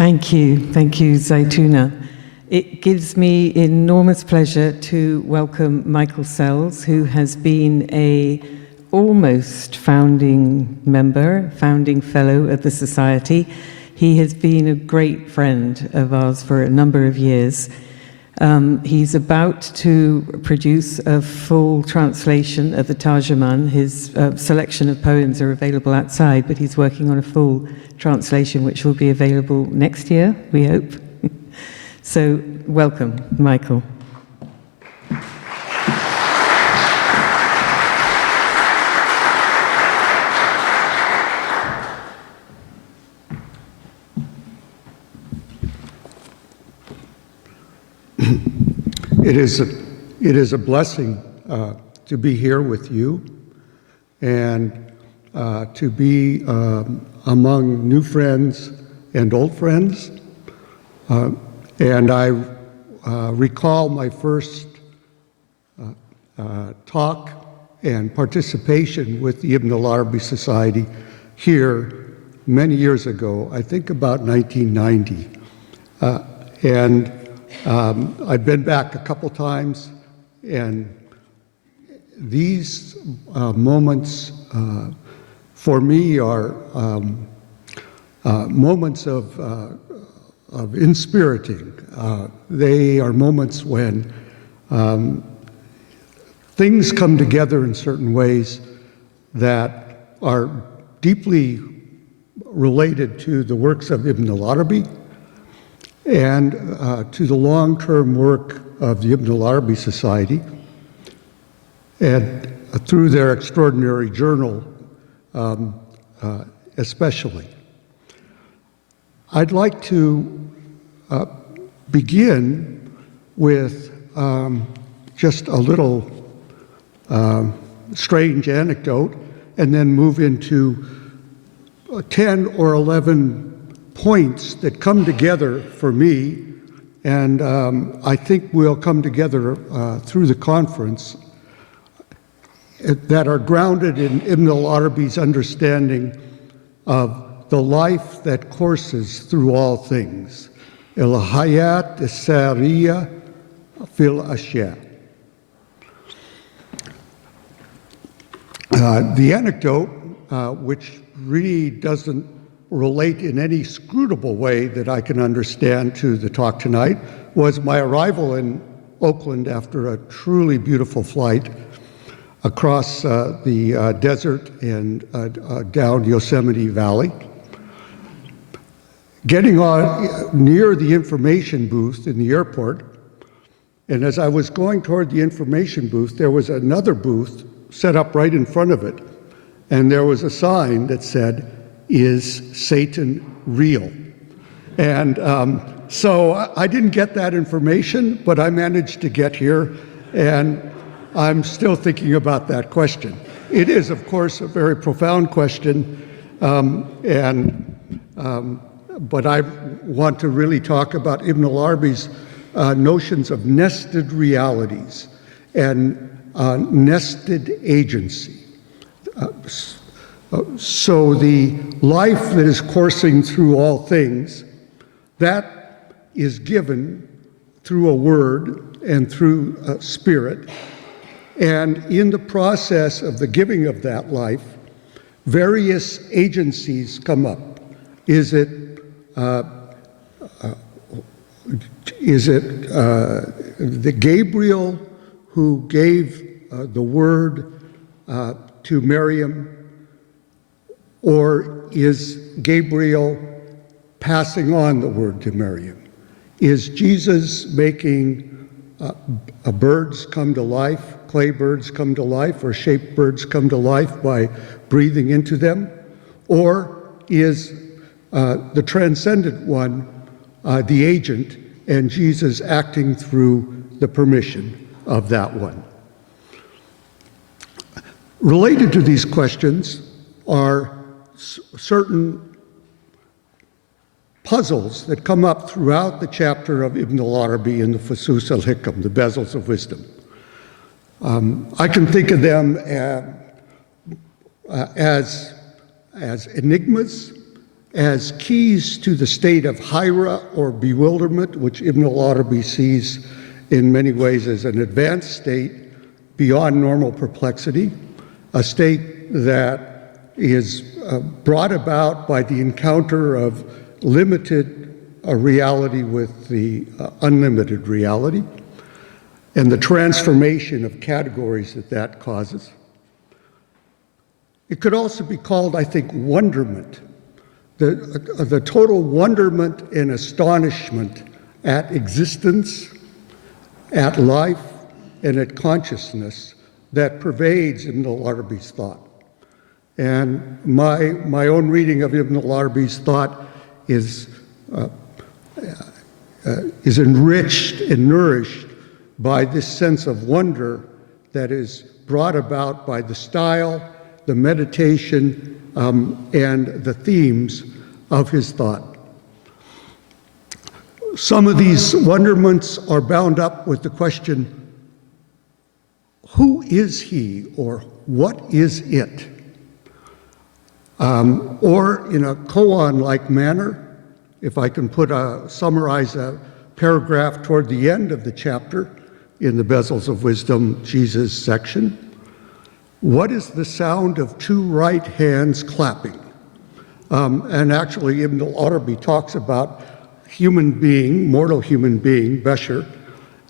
Thank you, Zaytuna. It gives me enormous pleasure to welcome Michael Sells, who has been a almost founding fellow of the Society. He has been a great friend of ours for a number of years. He's about to produce a full translation of the Tarjuman. His selection of poems are available outside, but he's working on a full translation which will be available next year, we hope. So, welcome, Michael. It is a blessing to be here with you and to be among new friends and old friends. And I recall my first talk and participation with the Ibn Arabi Society here many years ago, I think about 1990. And I've been back a couple times, and these moments for me are moments of inspiriting. They are moments when things come together in certain ways that are deeply related to the works of Ibn Arabi and to the long-term work of the Ibn Arabi Society, and through their extraordinary journal especially. I'd like to begin with just a little strange anecdote and then move into 10 or 11 points that come together for me, and I think will come together through the conference, that are grounded in Ibn al-Arabi's understanding of the life that courses through all things. El-hayat as-sariya fil ashya. The anecdote, which really doesn't relate in any scrutable way that I can understand to the talk tonight, was my arrival in Oakland after a truly beautiful flight across the desert and down Yosemite Valley. Getting on near the information booth in the airport, and as I was going toward the information booth, there was another booth set up right in front of it, and there was a sign that said, "Is Satan real?" And so I didn't get that information, but I managed to get here, and I'm still thinking about that question. It is, of course, a very profound question, but I want to really talk about Ibn al-Arabi's notions of nested realities and nested agency. So the life that is coursing through all things, that is given through a word and through a spirit. And in the process of the giving of that life, various agencies come up. Is it the Gabriel who gave the word to Miriam, or is Gabriel passing on the word to Miriam? Is Jesus making birds come to life, clay birds come to life, or shaped birds come to life by breathing into them? Or is the transcendent one the agent, and Jesus acting through the permission of that one? Related to these questions are certain puzzles that come up throughout the chapter of Ibn al-Arabi in the Fusus al-Hikam, the bezels of wisdom. I can think of them as enigmas as keys to the state of hayra or bewilderment, which Ibn Arabi sees in many ways as an advanced state beyond normal perplexity, a state that is brought about by the encounter of limited reality with the unlimited reality, and the transformation of categories that that causes. It could also be called, I think, wonderment, the total wonderment and astonishment at existence, at life, and at consciousness that pervades Ibn Arabi's thought. And my own reading of Ibn Arabi's thought is enriched and nourished by this sense of wonder that is brought about by the style, the meditation, and the themes of his thought. Some of these wonderments are bound up with the question, who is he, or what is it? Or in a koan-like manner, if I can summarize a paragraph toward the end of the chapter in the Bezels of Wisdom, Jesus section, what is the sound of two right hands clapping? And actually Ibn Arabi talks about human being, mortal human being, Bashar,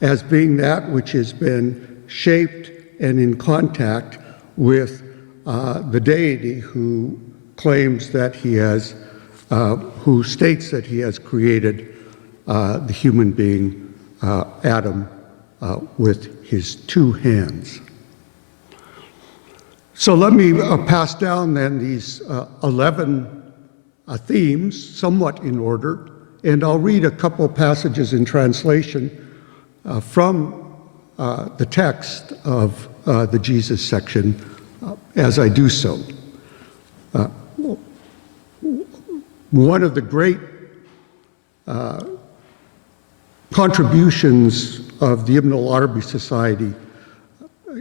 as being that which has been shaped and in contact with the deity who claims that he has, who states that he has created the human being, Adam, with his two hands. So let me pass down then these 11 themes, somewhat in order, and I'll read a couple passages in translation from the text of the Jesus section as I do so. One of the great contributions of the Ibn Arabi Society,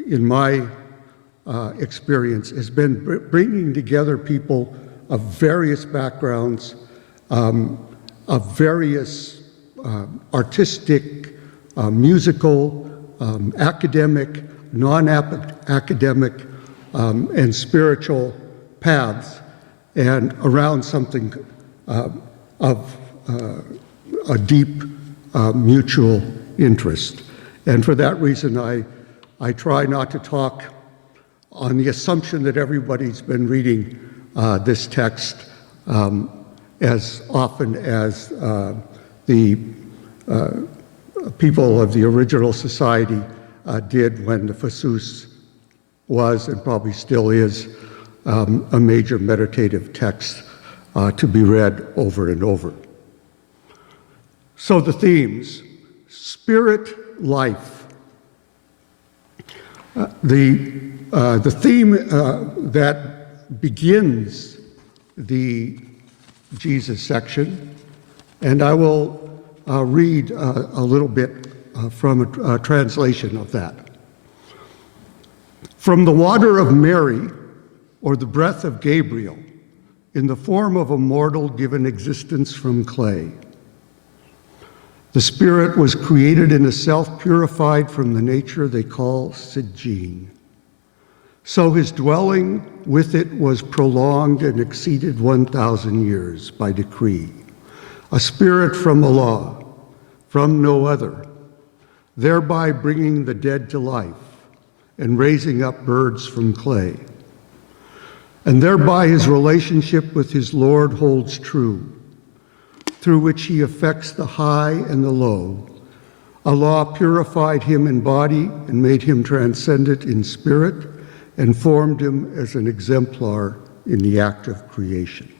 in my experience, has been bringing together people of various backgrounds, of various artistic, musical, academic, non-academic, and spiritual paths, and around something of a deep mutual interest. And for that reason, I try not to talk on the assumption that everybody's been reading this text as often as the people of the original society did when the Fusus was, and probably still is, a major meditative text to be read over and over. So the themes: spirit, life. The theme that begins the Jesus section, and I will read a little bit from a translation of that. From the water of Mary, or the breath of Gabriel, in the form of a mortal given existence from clay, the spirit was created in a self purified from the nature they call Sijin. So his dwelling with it was prolonged and exceeded 1,000 years by decree, a spirit from Allah, from no other, thereby bringing the dead to life and raising up birds from clay. And thereby his relationship with his Lord holds true, through which he affects the high and the low. Allah purified him in body and made him transcendent in spirit, and formed him as an exemplar in the act of creation.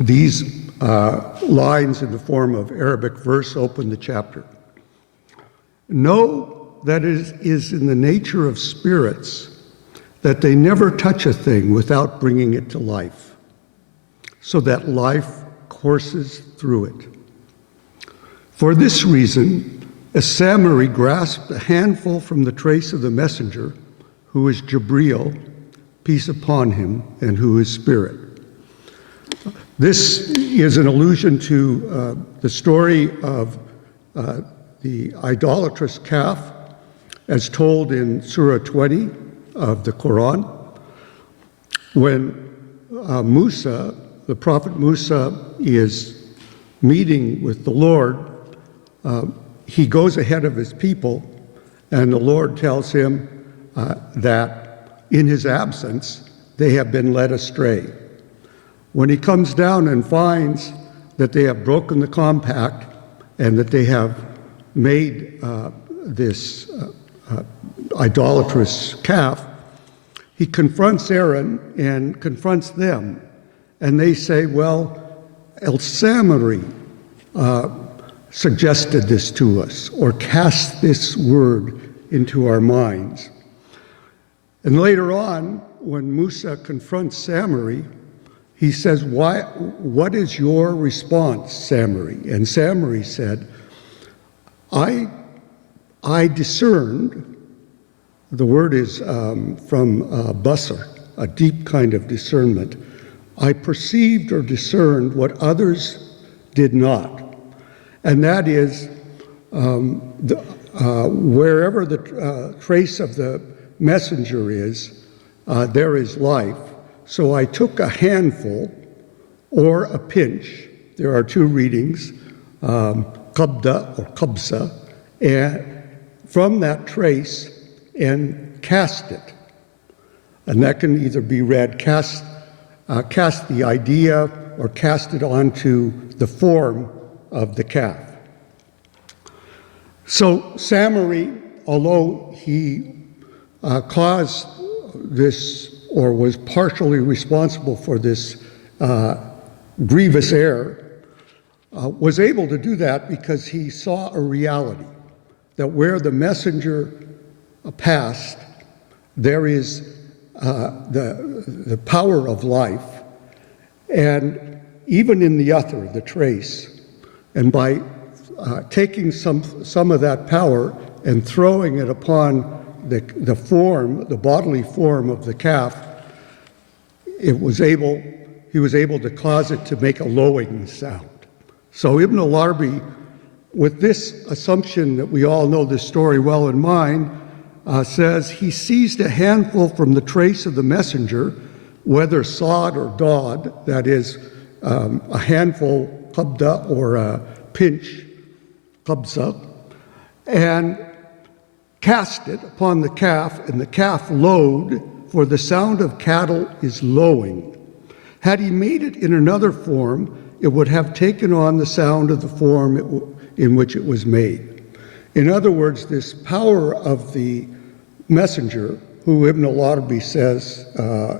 These lines in the form of Arabic verse open the chapter. Know that it is in the nature of spirits that they never touch a thing without bringing it to life, so that life courses through it. For this reason, as Samari grasped a handful from the trace of the messenger, who is Jibreel, peace upon him, and who is spirit. This is an allusion to the story of the idolatrous calf as told in Surah 20 of the Qur'an. When Musa, the prophet Musa, is meeting with the Lord, he goes ahead of his people, and the Lord tells him that in his absence, they have been led astray. When he comes down and finds that they have broken the compact and that they have made this idolatrous calf, he confronts Aaron and confronts them. And they say, well, El Samari suggested this to us, or cast this word into our minds. And later on, when Musa confronts Samari, he says, what is your response, Samari? And Samari said, I discerned, the word is from basar, a deep kind of discernment. I perceived or discerned what others did not. And that is, wherever the trace of the messenger is, there is life. So I took a handful or a pinch. There are two readings, qabda or qabsa, and from that trace and cast it. And that can either be read cast the idea or cast it onto the form of the calf. So Samari, although he caused this or was partially responsible for this grievous error, was able to do that because he saw a reality, that where the messenger passed, there is the power of life, and even in the other, the trace, and by taking some of that power and throwing it upon the form, the bodily form of the calf, he was able to cause it to make a lowing sound. So Ibn Arabi, with this assumption that we all know this story well in mind, says he seized a handful from the trace of the messenger, whether sod or dod, that is a handful, qabda, or a pinch, qabsa, and cast it upon the calf, and the calf lowed, for the sound of cattle is lowing. Had he made it in another form, it would have taken on the sound of the form in which it was made. In other words, this power of the messenger, who Ibn Arabi says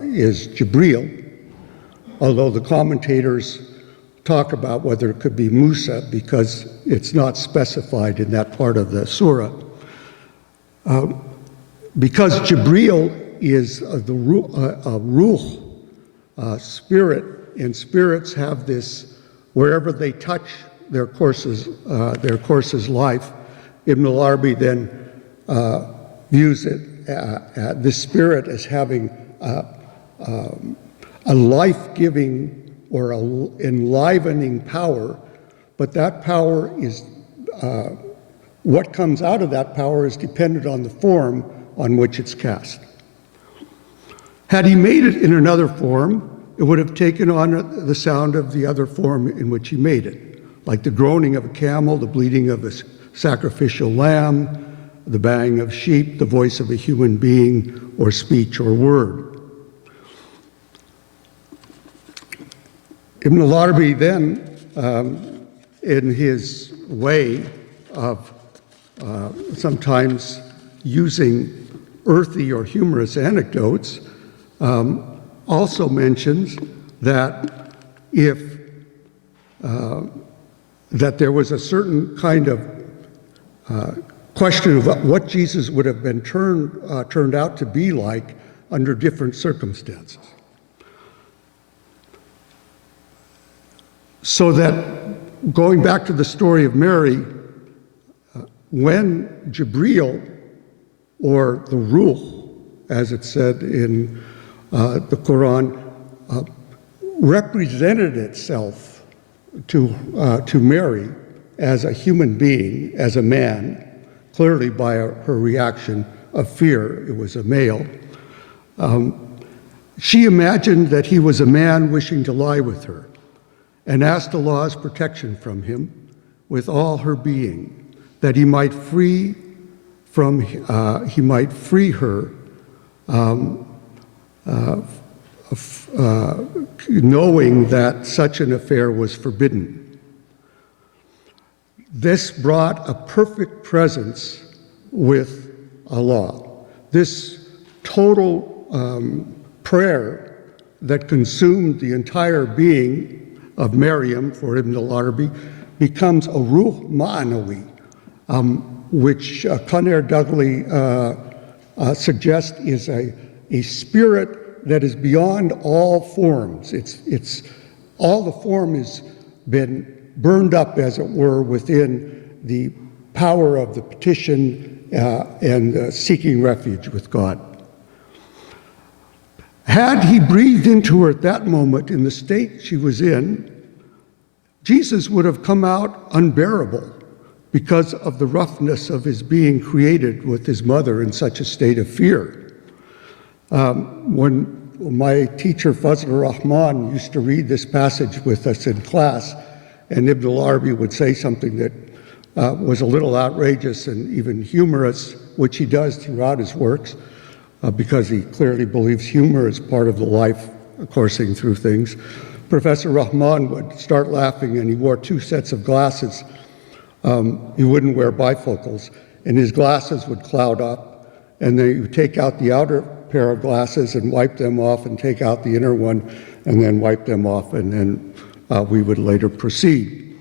is Jibreel, although the commentators talk about whether it could be Musa because it's not specified in that part of the surah. Because Jibreel is the ruh, spirit, and spirits have this, wherever they touch, their course is life. Ibn Arabi then views it, this spirit as having a life-giving or enlivening power, but that power is, what comes out of that power is dependent on the form on which it's cast. Had he made it in another form, it would have taken on the sound of the other form in which he made it, like the groaning of a camel, the bleating of a sacrificial lamb, the baying of sheep, the voice of a human being, or speech or word. Ibn Arabi then, in his way of sometimes using earthy or humorous anecdotes, also mentions that if that there was a certain kind of question of what Jesus would have been turned out to be like under different circumstances. So that, going back to the story of Mary, when Jibreel, or the Ruh, as it said in the Qur'an represented itself to Mary as a human being, as a man, clearly by her reaction of fear. It was a male. She imagined that he was a man wishing to lie with her and asked Allah's protection from him with all her being, that he might free her, knowing that such an affair was forbidden. This brought a perfect presence with Allah. This total prayer that consumed the entire being of Maryam, for Ibn Arabi, becomes a ruh ma'anawi, which Conner Dudley suggests is a spirit that is beyond all forms. It's all the form has been burned up, as it were, within the power of the petition and seeking refuge with God. Had he breathed into her at that moment in the state she was in, Jesus would have come out unbearable because of the roughness of his being created with his mother in such a state of fear. When my teacher, Fazlur Rahman, used to read this passage with us in class, and Ibn Arabi would say something that was a little outrageous and even humorous, which he does throughout his works, because he clearly believes humor is part of the life coursing through things. Professor Rahman would start laughing, and he wore 2 sets of glasses. He wouldn't wear bifocals, and his glasses would cloud up, and then he would take out the outer pair of glasses and wipe them off and take out the inner one and then wipe them off, and then we would later proceed.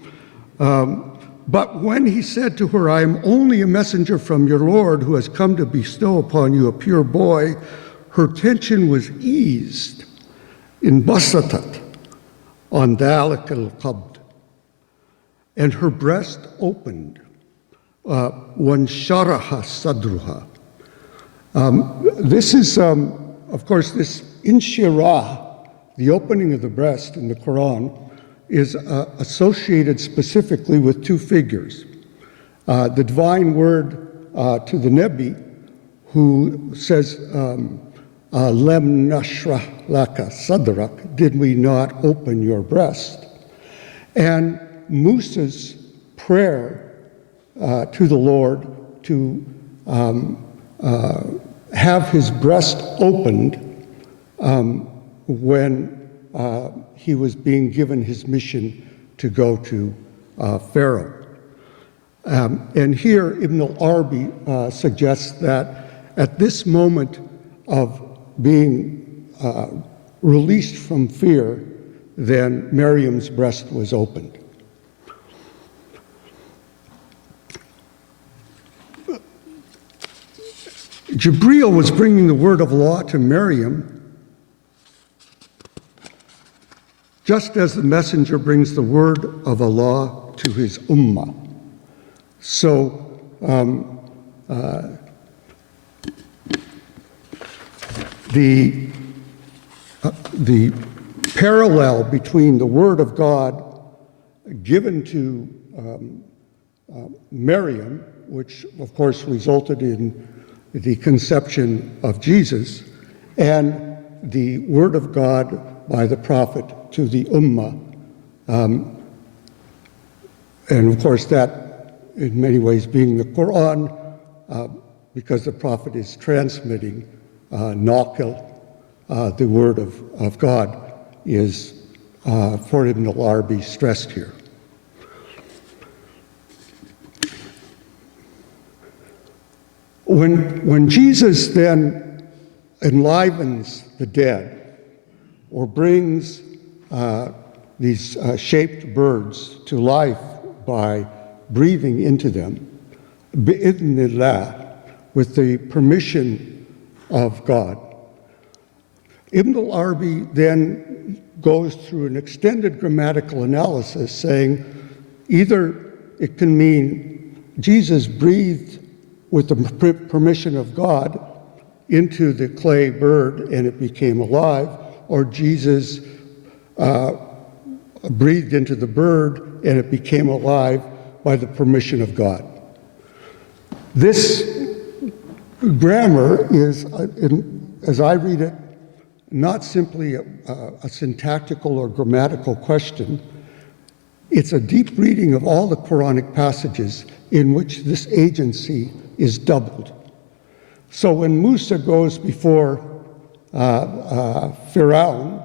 But when he said to her, "I am only a messenger from your Lord who has come to bestow upon you a pure boy," her tension was eased in basatat on dhalik al-qabd, and her breast opened, وَانْشَرَحَ صَدْرُهَا. This is, of course, this inshirah, the opening of the breast in the Quran, is associated specifically with 2 figures. The divine word to the Nabi, who says, Lem nashrah laka sadrak, did we not open your breast? And Musa's prayer to the Lord to have his breast opened when he was being given his mission to go to Pharaoh. And here Ibn Arabi suggests that at this moment of being released from fear, then Maryam's breast was opened. Jibreel was bringing the word of Allah to Maryam, just as the messenger brings the word of Allah to his ummah. So the parallel between the word of God given to Maryam, which of course resulted in the conception of Jesus, and the word of God by the prophet to the ummah. And of course that, in many ways, being the Qur'an, because the prophet is transmitting naqil, the word of God, is for Ibn Arabi stressed here. When Jesus then enlivens the dead, or brings these shaped birds to life by breathing into them, bi'idhnillah, with the permission of God, Ibn Arabi then goes through an extended grammatical analysis saying either it can mean Jesus breathed with the permission of God into the clay bird and it became alive, or Jesus breathed into the bird and it became alive by the permission of God. This grammar is, as I read it, not simply a syntactical or grammatical question. It's a deep reading of all the Quranic passages in which this agency is doubled. So when Musa goes before Firaun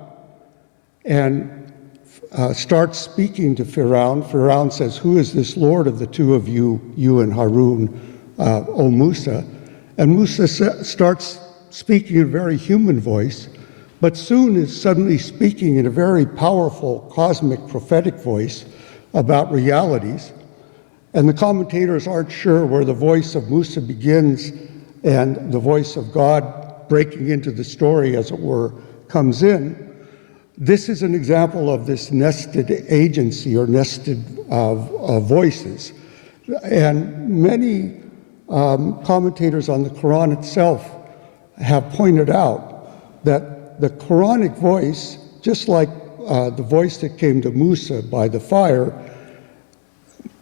and starts speaking to Firaun, Firaun says, "Who is this Lord of the two of you, you and Harun, O Musa?" And Musa starts speaking in a very human voice, but soon is suddenly speaking in a very powerful, cosmic, prophetic voice about realities. And the commentators aren't sure where the voice of Musa begins and the voice of God breaking into the story, as it were, comes in. This is an example of this nested agency or nested voices. And many commentators on the Quran itself have pointed out that the Quranic voice, just like the voice that came to Musa by the fire,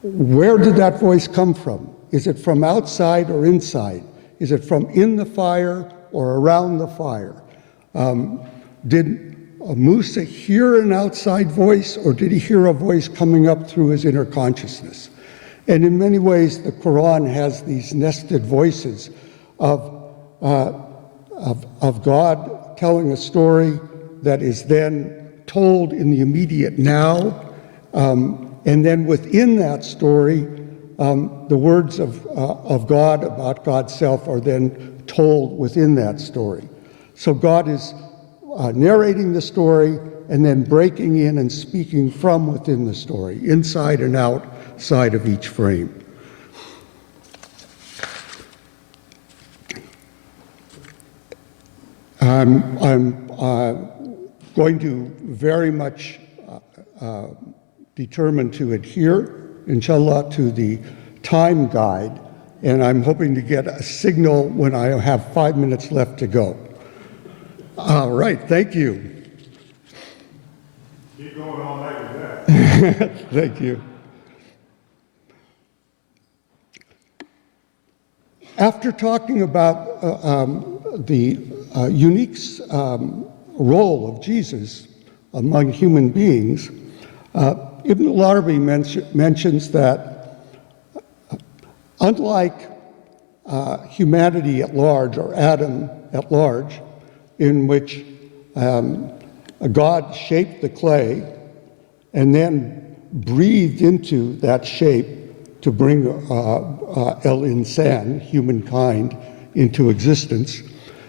where did that voice come from? Is it from outside or inside? Is it from in the fire or around the fire? Did Musa hear an outside voice, or did he hear a voice coming up through his inner consciousness? And in many ways, the Quran has these nested voices of God telling a story that is then told in the immediate now, and then within that story, the words of God about God's self are then told within that story. So God is narrating the story and then breaking in and speaking from within the story, inside and outside of each frame. I'm going to very much determined to adhere, inshallah, to the time guide, and I'm hoping to get a signal when I have 5 minutes left to go. All right, thank you. Keep going all night with that. Thank you. After talking about the unique role of Jesus among human beings, Ibn Arabi mentions that unlike humanity at large, or Adam at large, in which God shaped the clay and then breathed into that shape to bring el-insan, humankind, into existence.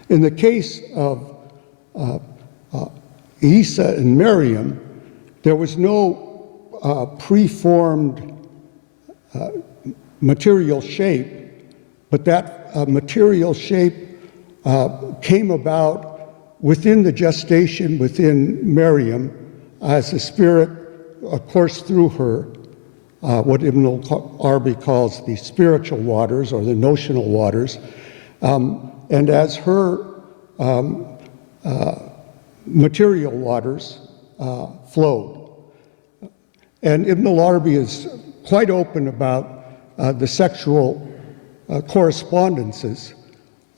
In the case of Isa and Maryam, there was no preformed material shape, but that material shape came about within the gestation within Maryam as the Spirit coursed through her, what Ibn Arabi calls the spiritual waters or the notional waters, and as her material waters flowed. And Ibn Arabi is quite open about the sexual correspondences.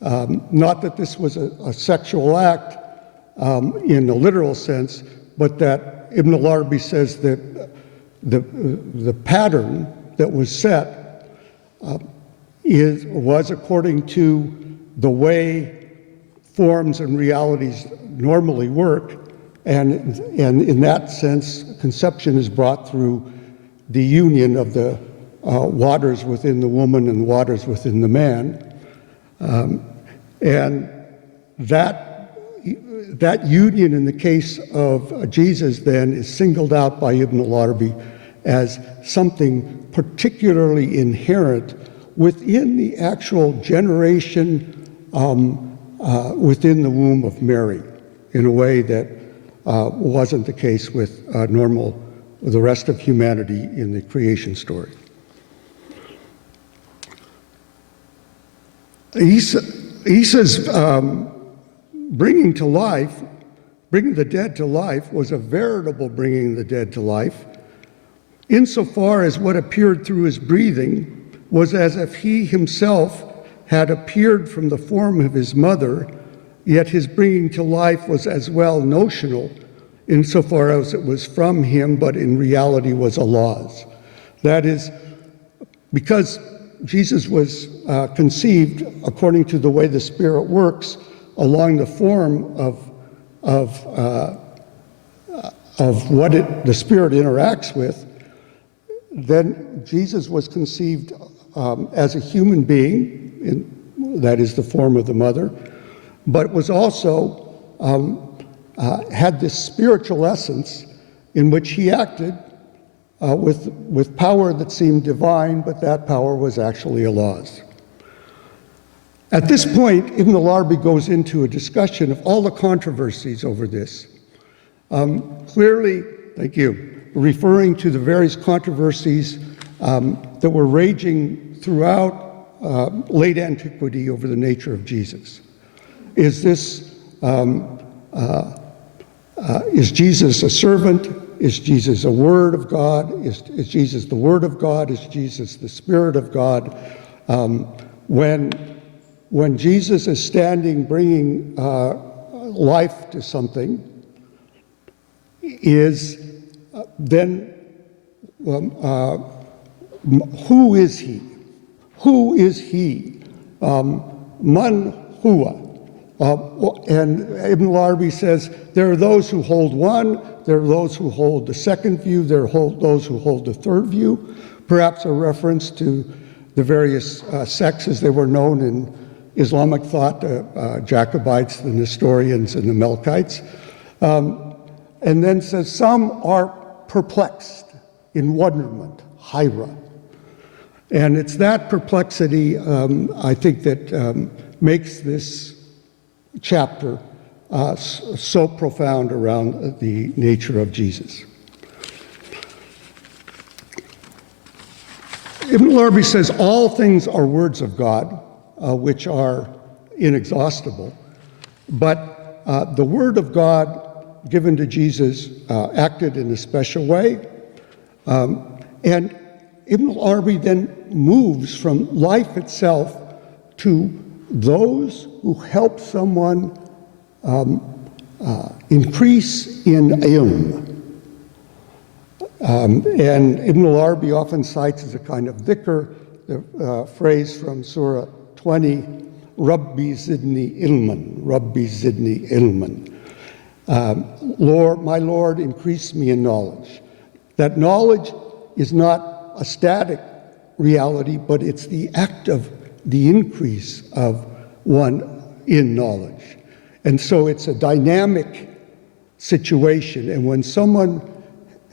Not that this was a sexual act in a literal sense, but that Ibn Arabi says that the pattern that was set was according to the way forms and realities normally work, and in that sense, conception is brought through the union of the waters within the woman and the waters within the man. And that union in the case of Jesus then is singled out by Ibn Arabi as something particularly inherent within the actual generation within the womb of Mary, in a way that wasn't the case with the rest of humanity in the creation story. he says, bringing the dead to life was a veritable bringing the dead to life, insofar as what appeared through his breathing was as if he himself had appeared from the form of his mother, yet his bringing to life was as well notional, insofar as it was from him, but in reality was Allah's. That is, because Jesus was conceived according to the way the Spirit works, along the form of what the Spirit interacts with, then Jesus was conceived as a human being, that is the form of the mother, but was also had this spiritual essence in which he acted with power that seemed divine, but that power was actually Allah's. At this point, Ibn Arabi goes into a discussion of all the controversies over this. Clearly, thank you, referring to the various controversies that were raging throughout late antiquity over the nature of Jesus. Is Jesus a servant? Is Jesus a word of God? Is Jesus the word of God? Is Jesus the Spirit of God? When Jesus is standing bringing life to something, then who is he? Who is he? Man huwa. And Ibn Arabi says there are those who hold one, there are those who hold the second view, there are those who hold the third view, perhaps a reference to the various sects as they were known in Islamic thought, Jacobites, the Nestorians, and the Melkites. And then says some are perplexed in wonderment, hayra. And it's that perplexity, I think, that makes this chapter so profound around the nature of Jesus. Ibn Arabi says all things are words of God, which are inexhaustible, but the word of God given to Jesus acted in a special way, and Ibn Arabi then moves from life itself to those who help someone increase in ilm. And Ibn Arabi often cites as a kind of dhikr the phrase from Surah 20, Rabbi zidni ilman, Rabbi zidni ilman. Lord, my Lord, increase me in knowledge. That knowledge is not a static reality, but it's the act of the increase of one in knowledge. And so it's a dynamic situation. And when someone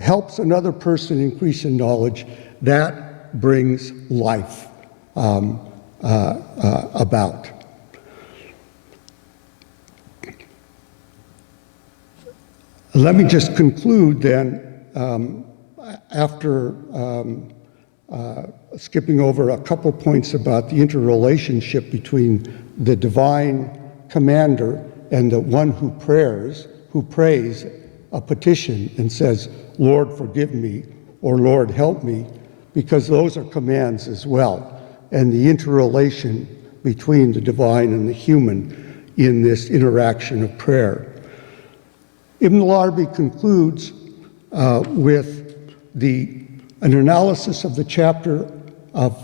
helps another person increase in knowledge, that brings life about. Let me just conclude then, after skipping over a couple points about the interrelationship between the divine commander and the one who prays a petition and says, Lord, forgive me, or Lord, help me, because those are commands as well, and the interrelation between the divine and the human in this interaction of prayer. Ibn Arabi concludes with an analysis of the chapter of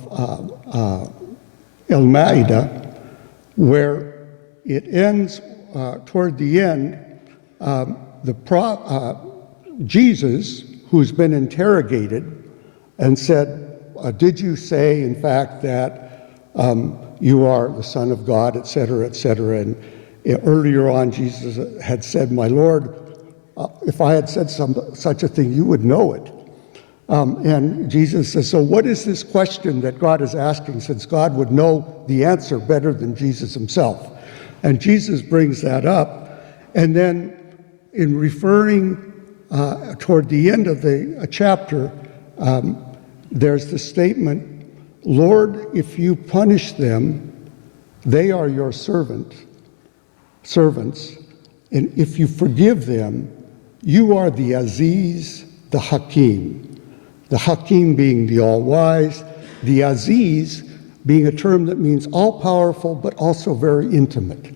Al-Ma'idah, where it ends toward the end, Jesus, who's been interrogated and said, did you say, in fact, that you are the Son of God, et cetera, et cetera. And earlier on, Jesus had said, my Lord, if I had said such a thing, you would know it. And Jesus says, so what is this question that God is asking, since God would know the answer better than Jesus himself? And Jesus brings that up. And then in referring toward the end of the chapter, there's the statement, Lord, if you punish them, they are your servants, and if you forgive them, you are the Aziz, the Hakim. The Hakim being the all-wise, the Aziz being a term that means all-powerful but also very intimate.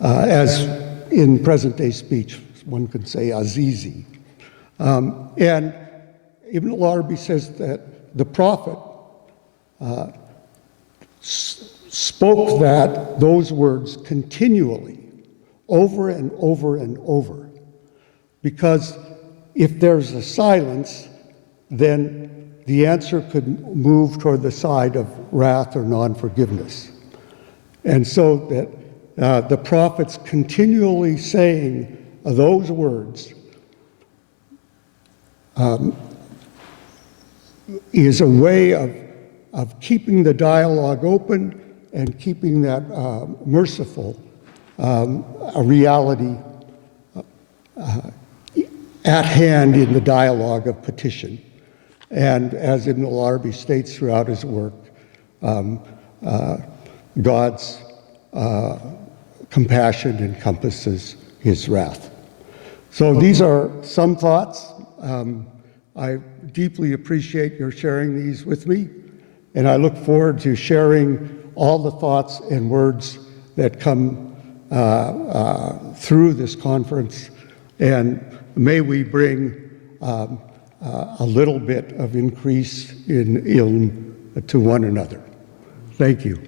As in present-day speech, one could say Azizi. And Ibn Arabi says that the Prophet spoke those words continually, over and over and over, because if there's a silence, then the answer could move toward the side of wrath or non-forgiveness. And so that the Prophet's continually saying those words is a way of keeping the dialogue open and keeping that merciful a reality at hand in the dialogue of petition. And as Ibn Arabi states throughout his work, God's compassion encompasses his wrath. So these are some thoughts. I deeply appreciate your sharing these with me, and I look forward to sharing all the thoughts and words that come through this conference, and may we bring a little bit of increase in ilm to one another. Thank you.